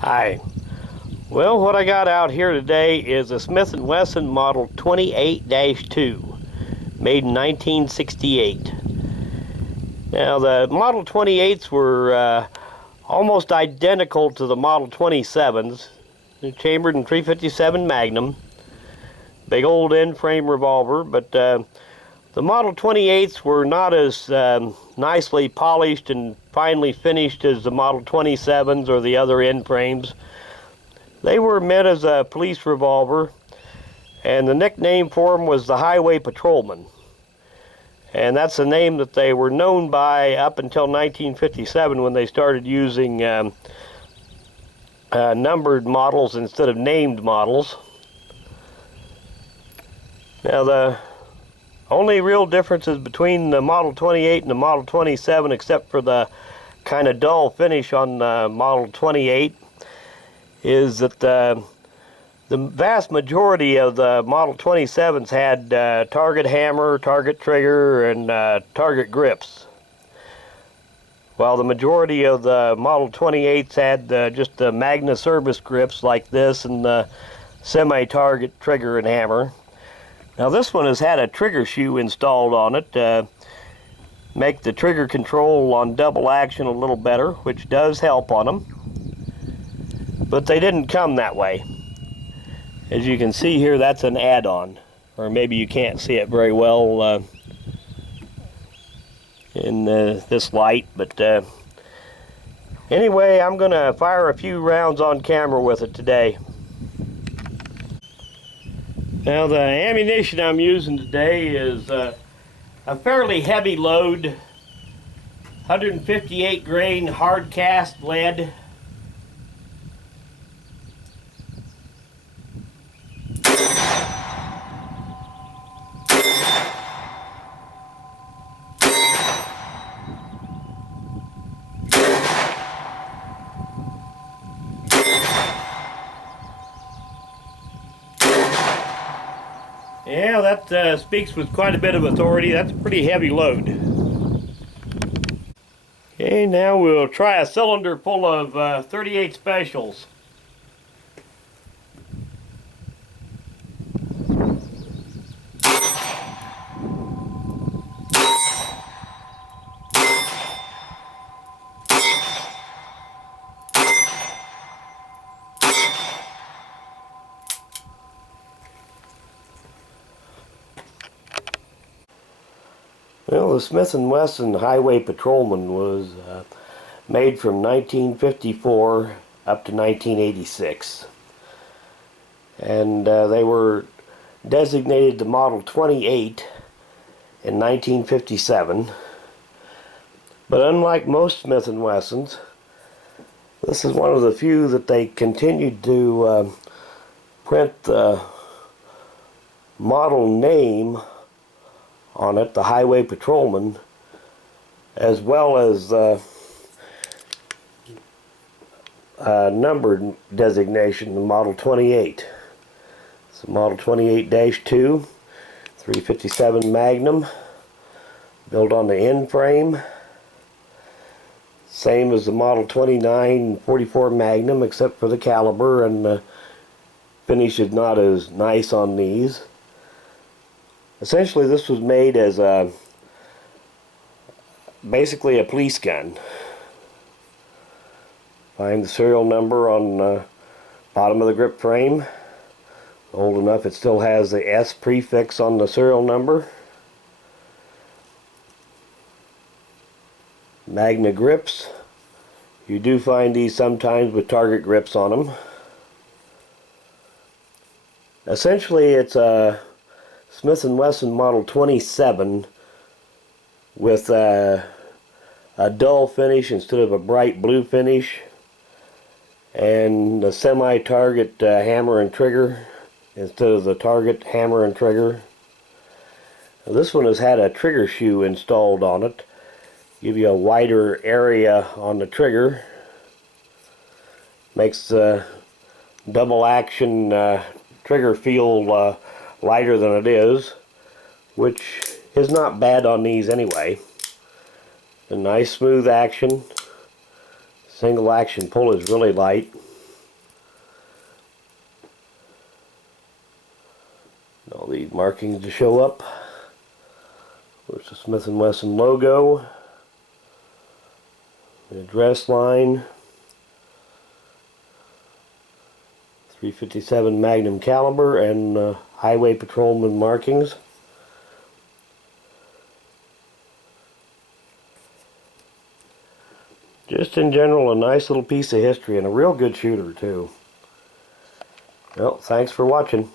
Hi. Well, what I got out here today is a Smith Wesson Model 28-2, made in 1968. Now, the Model 28s were almost identical to the Model 27s. They're chambered in .357 Magnum, big old end-frame revolver, but the Model 28s were not as nicely polished and finely finished as the Model 27s or the other end frames. They were meant as a police revolver, and the nickname for them was the Highway Patrolman. And that's the name that they were known by up until 1957, when they started using numbered models instead of named models. Now, the only real differences between the Model 28 and the Model 27, except for the kind of dull finish on the Model 28, is that the vast majority of the Model 27s had target hammer, target trigger, and target grips, while the majority of the Model 28s had just the Magnum service grips like this and the semi-target trigger and hammer. Now, this one has had a trigger shoe installed on it to make the trigger control on double action a little better, which does help on them. But they didn't come that way. As you can see here, that's an add-on. Or maybe you can't see it very well in this light. But anyway, I'm going to fire a few rounds on camera with it today. Now, the ammunition I'm using today is a fairly heavy load, 158 grain hard cast lead. Yeah, that speaks with quite a bit of authority. That's a pretty heavy load. Okay, now we'll try a cylinder full of 38 specials. Well, the Smith Wesson Highway Patrolman was made from 1954 up to 1986. And they were designated the Model 28 in 1957. But unlike most Smith Wessons, this is one of the few that they continued to print the model name on it, the Highway Patrolman, as well as numbered designation, the Model 28. It's a Model 28-2, .357 Magnum, built on the end frame. Same as the Model 29-44 Magnum, except for the caliber, and the finish is not as nice on these. Essentially, this was made as basically a police gun. Find the serial number on the bottom of the grip frame. Old enough it still has the S prefix on the serial number. Magna grips. You do find these sometimes with target grips on them. Essentially, it's a Smith & Wesson Model 27 with a dull finish instead of a bright blue finish, and a semi-target hammer and trigger instead of the target hammer and trigger. Now, this one has had a trigger shoe installed on it, give you a wider area on the trigger, makes the double action trigger feel lighter than it is, which is not bad on these anyway. A nice smooth action. Single action pull is really light. Wait markings to show up. There's the Smith Wesson logo, the address line, 357 Magnum caliber, and Highway Patrolman markings. Just in general, a nice little piece of history and a real good shooter too. Well, thanks for watching.